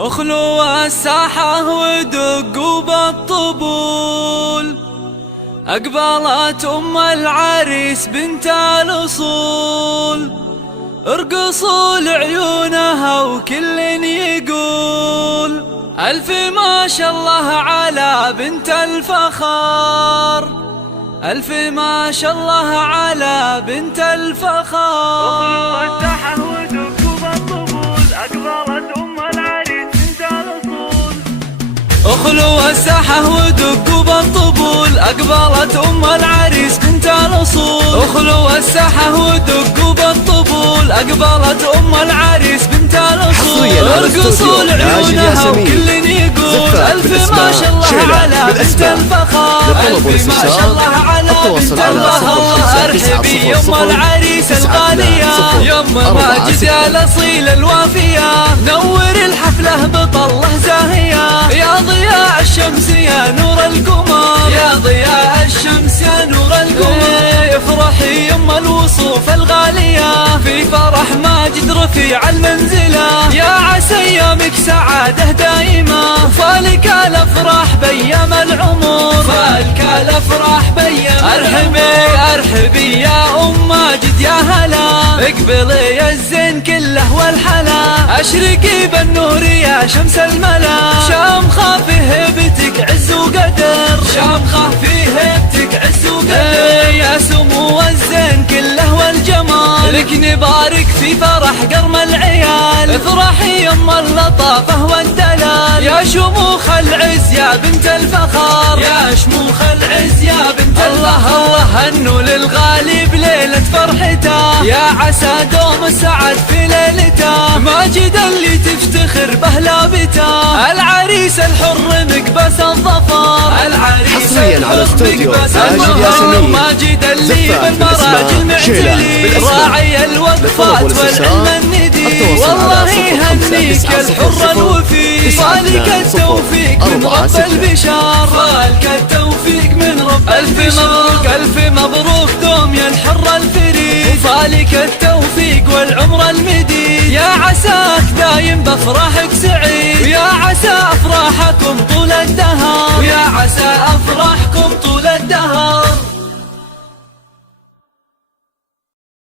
اخلوا الساحة ودقوا بالطبول، أقبلت أم العريس بنت الأصول، ارقصوا لعيونها وكل يقول ألف ما شاء الله على بنت الفخار، ألف ما شاء الله على بنت الفخار. اخلوا الساحة ودقوا بالطبول، أقبلت أم العريس بنت الأصول. اخلوا الساحة ودقوا بالطبول، أقبلت أم العريس بنت الأصول. اخلوا الساحة ودقوا بالطبول، أقبلت أم العريس بنت الأصول، ارقصوا لعيونها وكل يقول ألف ما شاء الله على بنت الفخار، ألف ما شاء الله على بنت الفخار. ارحبي يم العريس الغالية، يم ماجد الأصيل الوافية، نور الحفلة بطلة زاهية، يا ضياء الشمس يا نور القمر، يا ضياء الشمس يا نور القمر. افرحي يم الوصوف الغالية، في فرح ماجد رفيع المنزلة، يا عسى يومك سعادة دائمة، فالك الافراح بيام العمر، فالك الافراح بيام. ارحبي يا ام ماجد يا هلا، اقبلي الزين كله والحلا، اشرقي بالنور يا شمس الملا، شامخة في هيبتك عز وقدر، شامخة في هيبتك عز وقدر، يا سمو الزين كله والجمال، لك نبارك في فرح قرم العيال، افرحي يم اللطافة والدلال، يا شموخ العز يا بنت الفخار، يا شموخ العز يا بنت الفخار. الله هنوا للغالي بليلة فرحته، يا عسى دوم السعد في ليلته، ماجد اللي تفتخر به لابته، العريس الحر مقبس الظفر، العريس الحر مقبس الظفر، ماجد اللي بالمراجل معتلي، راعي الوقفات والعلم الندي، والله يهنيك الحر الوفي، فالك التوفيق من رب البشار، فالك التوفيق من رب. ألف مبروك ألف مبروك دوم يا الحر الفريد، فالك التوفيق والعمر المديد، يا عساك دايم بافراحك سعيد، ويا عسى افراحكم طول الدهر، ويا عسى افراحكم طول الدهر.